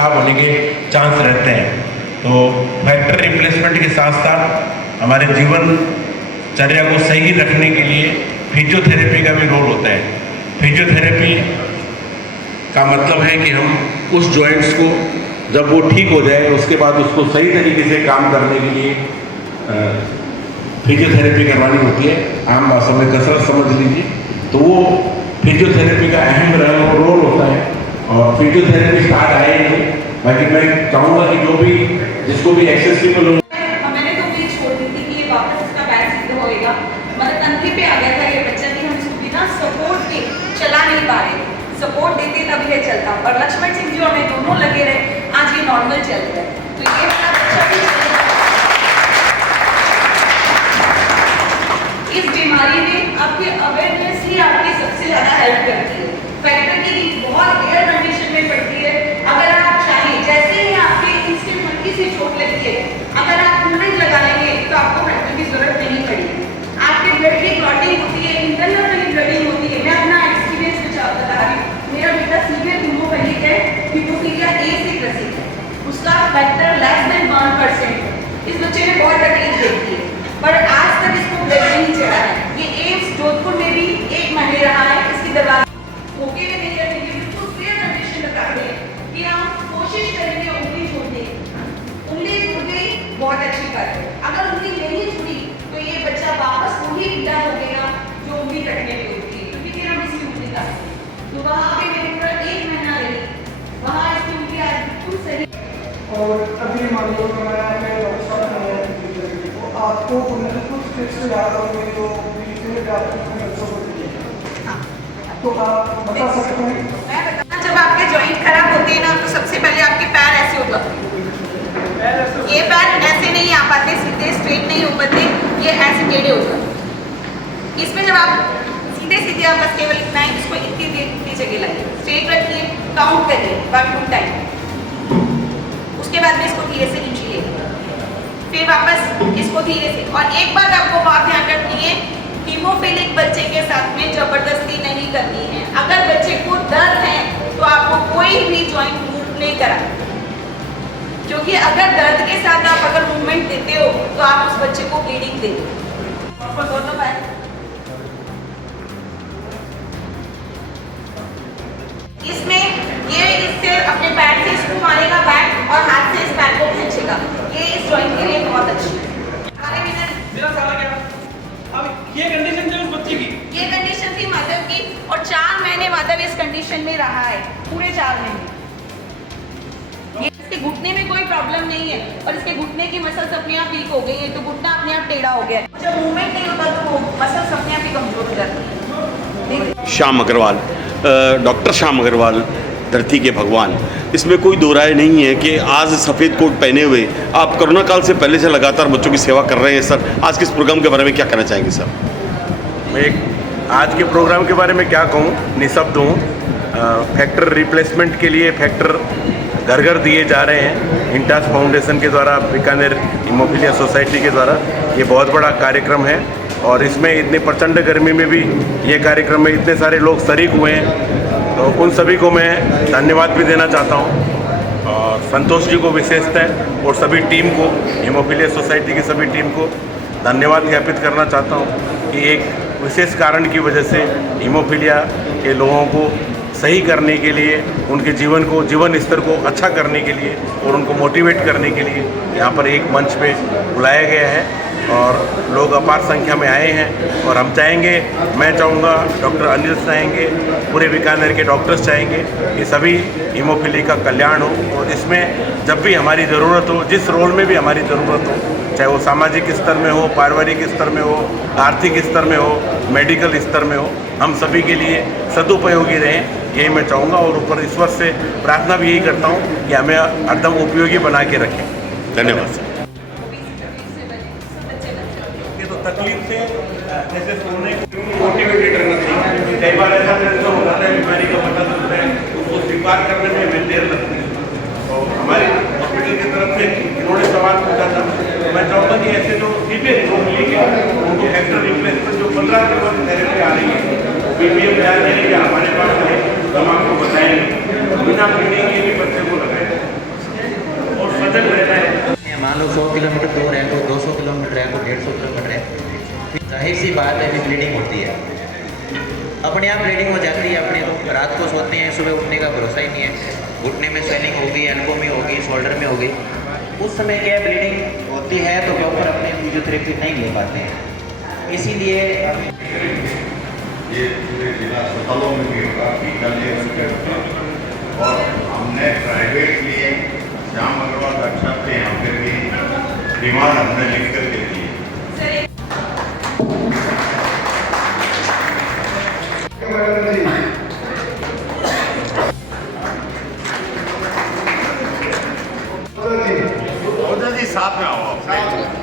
खराब होने के चांस रहते हैं। तो फैक्टर रिप्लेसमेंट के साथ साथ हमारे जीवनचर्या को सही रखने के लिए फिजियोथेरेपी का भी रोल होता है। फिजियोथेरेपी का मतलब है कि हम उस जॉइंट्स को जब वो ठीक हो जाए उसके बाद उसको सही तरीके से काम करने के लिए फिजियोथेरेपी करवानी होती है। आम भाषा में कसरत समझ लीजिए। तो वो फिजियोथेरेपी का अहम रोल होता है। और फिजियोथेरेपी स्टार्ट आए नहीं, बाकी मैं चाहूँगा कि जो भी जिसको भी एक्सेसिबल हो। मैंने तो उम्मीद छोड़ दी थी कि ये वापस इसका बैग सीधा होएगा, मतलब तंत्री पे आ गया था ये बच्चा कि हम इसको बिना सपोर्ट के चला नहीं पा रहे। सपोर्ट देते तब ये चलता, और लक्ष्मण सिंह जी हमें दोनों लगे रहे, आज ये नॉर्मल चल रहा है। तो ये वाला बच्चा भी इस बीमारी में आपकी अवेयरनेस ही आपकी सबसे ज़्यादा हेल्प करती है। फैक्टर की बहुत रेयर कंडीशन में पड़ती है। अगर आप चाहें, जैसे ही आपके इंस्टेंट हल्की सी चोट लगती है, अगर आप ट्यूबलाइट लगा लेंगे तो आपको फैक्टर की जरूरत नहीं पड़ेगी। आपके ब्लड की क्लॉटिंग होती है, इंटरनल ब्लडिंग होती है। मैं अपना एक्सपीरियंस बता रही हूँ। मेरा बेटा सीवियर हीमोफिलिक है, हीमोफिलिया ए से ग्रसित है, उसका फैक्टर लेस देन 1% है। इस बच्चे ने बहुत तकलीफ देखी है, पर आज तक इसको ब्लड नहीं चढ़ा है। ये एम्स जोधपुर में भी 1 महीने रहा है। इसकी दवा होके भी नहीं रहेगी, बिल्कुल क्लियर कंडीशन बताते हैं कि हम कोशिश करेंगे उंगली छोड़ने की। उंगली छूट गई, बहुत अच्छी बात है। अगर उंगली नहीं छूटी तो ये बच्चा वापस वही पीड़ा भोगेगा जो उंगली कटने पे होती है, क्योंकि फिर हम इसकी उंगली काटते हैं। तो वहाँ पे मेरे पूरा 1 महीना रही, वहाँ इसकी उंगली आज बिल्कुल सही। और अभी मान लो आपको कुछ टिप्स याद होंगे जो तो आप बता सकते हैं? मैं बताना, जब आपके जॉइंट खराब होते हैं ना, तो सबसे पहले आपके पैर ऐसे हो जाते, ये पैर ऐसे नहीं आ पाते, सीधे स्ट्रेट नहीं हो पाते, ये ऐसे टेढ़े हो जाते। इसमें जब आप सीधे सीधे आप बस केवल इतना ही इसको इतनी जगह लाइए, स्ट्रेट रखिए, काउंट करिए 1 2 टाइम। उसके बाद में इसको धीरे से नीचे लेंगे, फिर वापस इसको धीरे से। और एक बात आपको बहुत ध्यान रखनी है, हीमोफिलिक बच्चे के साथ में जबरदस्ती नहीं करनी है। अगर बच्चे को दर्द है तो आपको कोई भी जॉइंट मूव नहीं कराना, क्योंकि अगर दर्द के साथ आप अगर मूवमेंट देते हो तो आप उस बच्चे को ब्लीडिंग देते। दोनों पैर इसमें ये इससे अपने पैर से इसको मारेगा बैक और हाथ से इस पैर को खींचेगा। ये इस जॉइंट के लिए बहुत अच्छी है। मेरा सवाल क्या, अब ये कंडीशन थी उस बच्चे की, ये कंडीशन थी माधव की, और 4 महीने माधव इस कंडीशन में रहा है, पूरे 4 महीने। ये इसके घुटने में कोई प्रॉब्लम नहीं है, और इसके घुटने की मसल्स अपने आप वीक हो गई है, तो घुटना अपने आप टेढ़ा हो गया है। जब मूवमेंट नहीं होता तो मसल्स अपने आप ही कमजोर हो जाती है। श्याम अग्रवाल, डॉक्टर श्याम अग्रवाल, धरती के भगवान। इसमें कोई दो राय नहीं है कि आज सफ़ेद कोट पहने हुए आप कोरोना काल से पहले से लगातार बच्चों की सेवा कर रहे हैं। सर, आज के इस प्रोग्राम के बारे में क्या कहना चाहेंगे सर? मैं आज के प्रोग्राम के बारे में क्या कहूँ, निःशब्द हूँ। फैक्टर रिप्लेसमेंट के लिए फैक्टर घर घर दिए जा रहे हैं इंटास फाउंडेशन के द्वारा, बीकानेर हीमोफिलिया सोसाइटी के द्वारा। ये बहुत बड़ा कार्यक्रम है, और इसमें इतनी प्रचंड गर्मी में भी ये कार्यक्रम में इतने सारे लोग शरीक हुए हैं, तो उन सभी को मैं धन्यवाद भी देना चाहता हूँ। और संतोष जी को विशेषतः, और सभी टीम को, हीमोफिलिया सोसाइटी की सभी टीम को धन्यवाद ज्ञापित करना चाहता हूँ कि एक विशेष कारण की वजह से हीमोफिलिया के लोगों को सही करने के लिए, उनके जीवन स्तर को अच्छा करने के लिए और उनको मोटिवेट करने के लिए यहाँ पर एक मंच पे बुलाया गया है, और लोग अपार संख्या में आए हैं। और हम चाहेंगे, मैं चाहूँगा, डॉक्टर अनिल चाहेंगे, पूरे बीकानेर के डॉक्टर्स चाहेंगे कि सभी हीमोफिली का कल्याण हो, और इसमें जब भी हमारी ज़रूरत हो, जिस रोल में भी हमारी ज़रूरत हो, चाहे वो सामाजिक स्तर में हो, पारिवारिक स्तर में हो, आर्थिक स्तर में हो, मेडिकल स्तर में हो, हम सभी के लिए सदुपयोगी रहें, यही मैं चाहूँगा। और ऊपर ईश्वर से प्रार्थना भी यही करता हूँ कि हमें हरदम उपयोगी बना के रखें। धन्यवाद सर। तकलीफ से जैसे सोने मोटिवेटेड रहना चाहिए। कई बार ऐसा तो होता है, बीमारी का पता चलता है, उसको स्वीकार करने में हमें देर लगती है। तो हमारे हॉस्पिटल की तरफ से इन्होंने सवाल पूछा था, तो मैं चाहूँगा कि ऐसे जो सीवियर हीमोफिलिया के उनको फैक्टर रिप्लेसमेंट जो 15 के बाद थेरेपी आ रही है, BPM तैयार करेंगे, हमारे पास है, तो हम आपको बताएंगे। बिना ब्लीडिंग के भी बच्चे को लगाएंगे। वजन रहना है। मान लो 100 किलोमीटर दूर है, तो 200 किलोमीटर है, तो 150 किलोमीटर है, फिर जाहिर सी बात है कि ब्लीडिंग होती है, अपने आप ब्लीडिंग हो जाती है। अपने तो रात को सोते हैं, सुबह उठने का भरोसा ही नहीं है, घुटने में स्वेलिंग होगी, एल्बो में होगी, शोल्डर में होगी, उस समय क्या ब्लीडिंग होती है तो प्रॉपर अपने फिजियोथेरेपी नहीं ले पाते हैं। इसीलिए ये पूरे जिला अस्पतालों में भी होगा, और हमने प्राइवेट लिए श्याम अग्रवाल डॉक्टर के यहाँ पे भी डिमांड हमने लिख कर के दी है। जी साथ में आओ आप,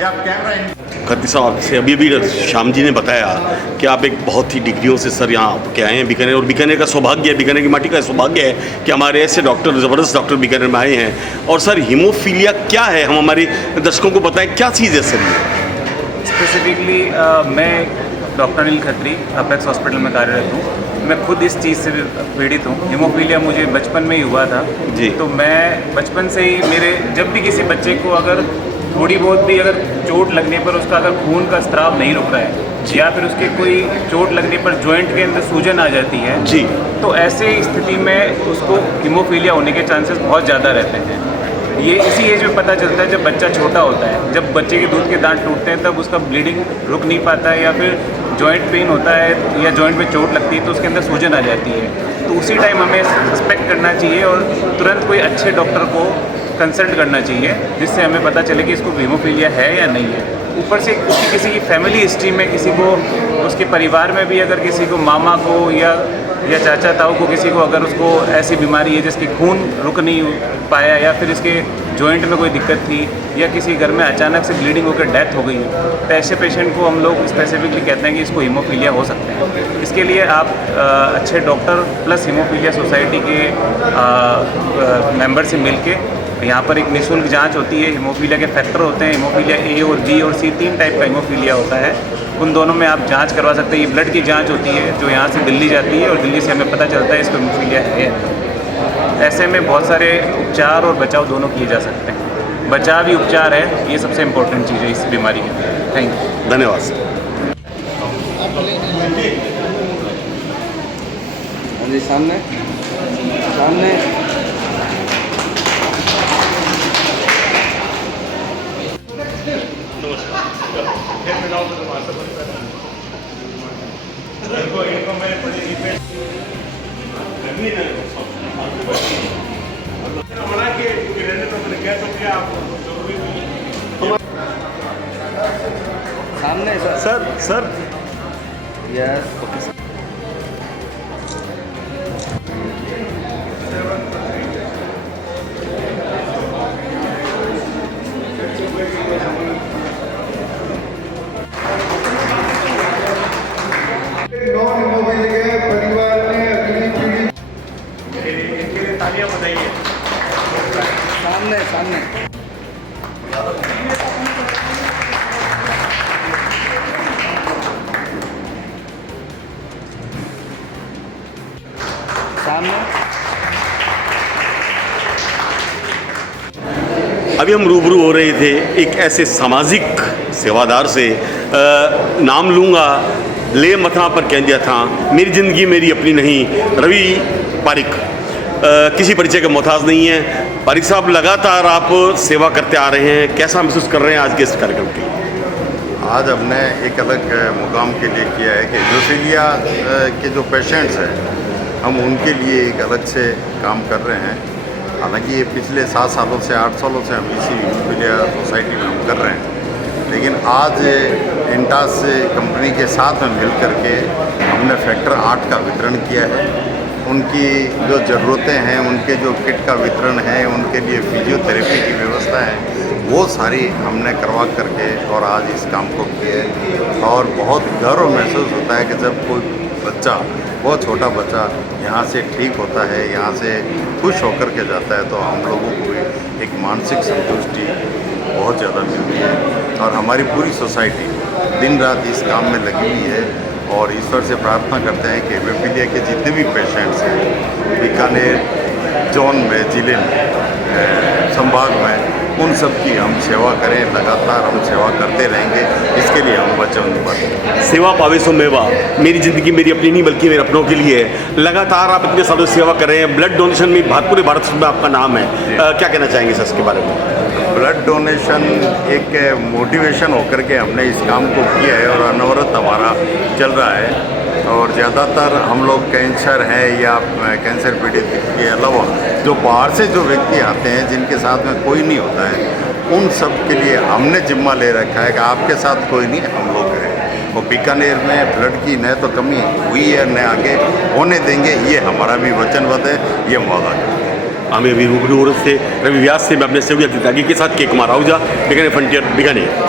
या कैमरा खत्री साहब से अभी श्याम जी ने बताया कि आप एक बहुत ही डिग्रियों से सर यहाँ के आए हैं बीकानेर, और बीकानेर का सौभाग्य है, बीकानेर की माटी का सौभाग्य है कि हमारे ऐसे डॉक्टर, ज़बरदस्त डॉक्टर बीकानेर में आए हैं। और सर हीमोफीलिया क्या है, हम हमारे दर्शकों को बताएं क्या चीज़ है सर ये? स्पेसिफिकली मैं doctor Anil Khatri apex hospital में कार्यरत हूँ। मैं खुद इस चीज़ से पीड़ित हूँ। हीमोफीलिया मुझे बचपन में ही हुआ था जी। तो मैं बचपन से ही मेरे जब भी किसी बच्चे को अगर थोड़ी बहुत भी अगर चोट लगने पर उसका अगर खून का स्राव नहीं रुक रहा है या फिर उसके कोई चोट लगने पर जॉइंट के अंदर सूजन आ जाती है जी, तो ऐसे स्थिति में उसको हीमोफीलिया होने के चांसेस बहुत ज़्यादा रहते हैं। ये इसी एज में पता चलता है जब बच्चा छोटा होता है, जब बच्चे के दूध के दांत टूटते हैं तब उसका ब्लीडिंग रुक नहीं पाता है या फिर जॉइंट पेन होता है या जॉइंट में चोट लगती है तो उसके अंदर सूजन आ जाती है। तो उसी टाइम हमें सस्पेक्ट करना चाहिए और तुरंत कोई अच्छे डॉक्टर को कंसल्ट करना चाहिए जिससे हमें पता चले कि इसको हीमोफीलिया है या नहीं है। ऊपर से किसी की फैमिली हिस्ट्री में किसी को उसके परिवार में भी अगर किसी को मामा को या चाचा ताऊ को किसी को अगर उसको ऐसी बीमारी है जिसकी खून रुक नहीं पाया या फिर इसके जॉइंट में कोई दिक्कत थी या किसी घर में अचानक से ब्लीडिंग होकर डेथ हो गई तो ऐसे पेशेंट को हम लोग स्पेसिफिकली कहते हैं कि इसको हीमोफीलिया हो सकता है। इसके लिए आप अच्छे डॉक्टर प्लस हीमोफीलिया सोसाइटी के मेंबर से मिल के यहाँ पर एक निःशुल्क जांच होती है। हीमोफीलिया के फैक्टर होते हैं, हीमोफीलिया ए और बी और सी 3 टाइप का हीमोफीलिया होता है। उन दोनों में आप जांच करवा सकते हैं। ये ब्लड की जांच होती है जो यहाँ से दिल्ली जाती है और दिल्ली से हमें पता चलता है इसको हीमोफीलिया है। ऐसे में बहुत सारे उपचार और बचाव दोनों किए जा सकते हैं। बचाव ही उपचार है, ये सबसे इम्पोर्टेंट चीज़ है इस बीमारी की। थैंक यू, धन्यवाद सर। सामने सामने सामने sir sir yes non immobility के परिवार ने अगली पीढ़ी इनके लिए तालियां बजाइए। सामने सामने सामने अभी हम रूबरू हो रहे थे एक ऐसे सामाजिक सेवादार से, नाम लूँगा, ले मथना पर कह दिया था, मेरी ज़िंदगी मेरी अपनी नहीं, रवि पारिक। किसी परिचय का मोहताज नहीं है। पारिक साहब, लगातार आप सेवा करते आ रहे हैं, कैसा महसूस कर रहे हैं आज के इस कार्यक्रम के? आज हमने एक अलग मुकाम के लिए किया है कि हीमोफीलिया के जो पेशेंट्स हैं हम उनके लिए एक अलग से काम कर रहे हैं। हालांकि ये पिछले 7 सालों से 8 सालों से हम इसी हीमोफीलिया सोसाइटी में हम कर रहे हैं, लेकिन आज इंटास कंपनी के साथ में मिल करके हमने फैक्टर 8 का वितरण किया है। उनकी जो ज़रूरतें हैं, उनके जो किट का वितरण है, उनके लिए फिजियोथेरेपी की व्यवस्था है, वो सारी हमने करवा करके और आज इस काम को किया है। और बहुत गर्व महसूस होता है कि जब कोई बच्चा, बहुत छोटा बच्चा यहाँ से ठीक होता है, यहाँ से खुश होकर के जाता है, तो हम लोगों को भी एक मानसिक संतुष्टि बहुत ज़्यादा मिलती है। और हमारी पूरी सोसाइटी दिन रात इस काम में लगी हुई है और ईश्वर से प्रार्थना करते हैं कि हीमोफीलिया के जितने भी पेशेंट्स हैं बीकानेर जोन में, ज़िले में, संभाग में उन सब की हम सेवा करें, लगातार हम सेवा करते रहेंगे, इसके लिए हम वचनबद्ध हैं। सेवा पावे सो मेवा, मेरी ज़िंदगी मेरी अपनी नहीं बल्कि मेरे अपनों के लिए है। लगातार आप इतने सालों से सेवा कर रहे हैं, ब्लड डोनेशन में पूरे भारत में आपका नाम है, क्या कहना चाहेंगे सर इसके बारे में? ब्लड डोनेशन एक मोटिवेशन होकर के हमने इस काम को किया है और अनवरत हमारा चल रहा है। और ज़्यादातर हम लोग कैंसर है या कैंसर पीड़ित के अलावा जो बाहर से जो व्यक्ति आते हैं जिनके साथ में कोई नहीं होता है, उन सब के लिए हमने जिम्मा ले रखा है कि आपके साथ कोई नहीं, हम लोग हैं। और बीकानेर में ब्लड की न तो कमी हुई है न आगे होने देंगे, ये हमारा भी वचनबद्ध है, ये वादा है। हमें अभी रूबरू से रवि व्यास से मैं अपने सहयोगी त्यागी के साथ के कुमार आहूजा, बीकानेर फ्रंटियर बीकानेर।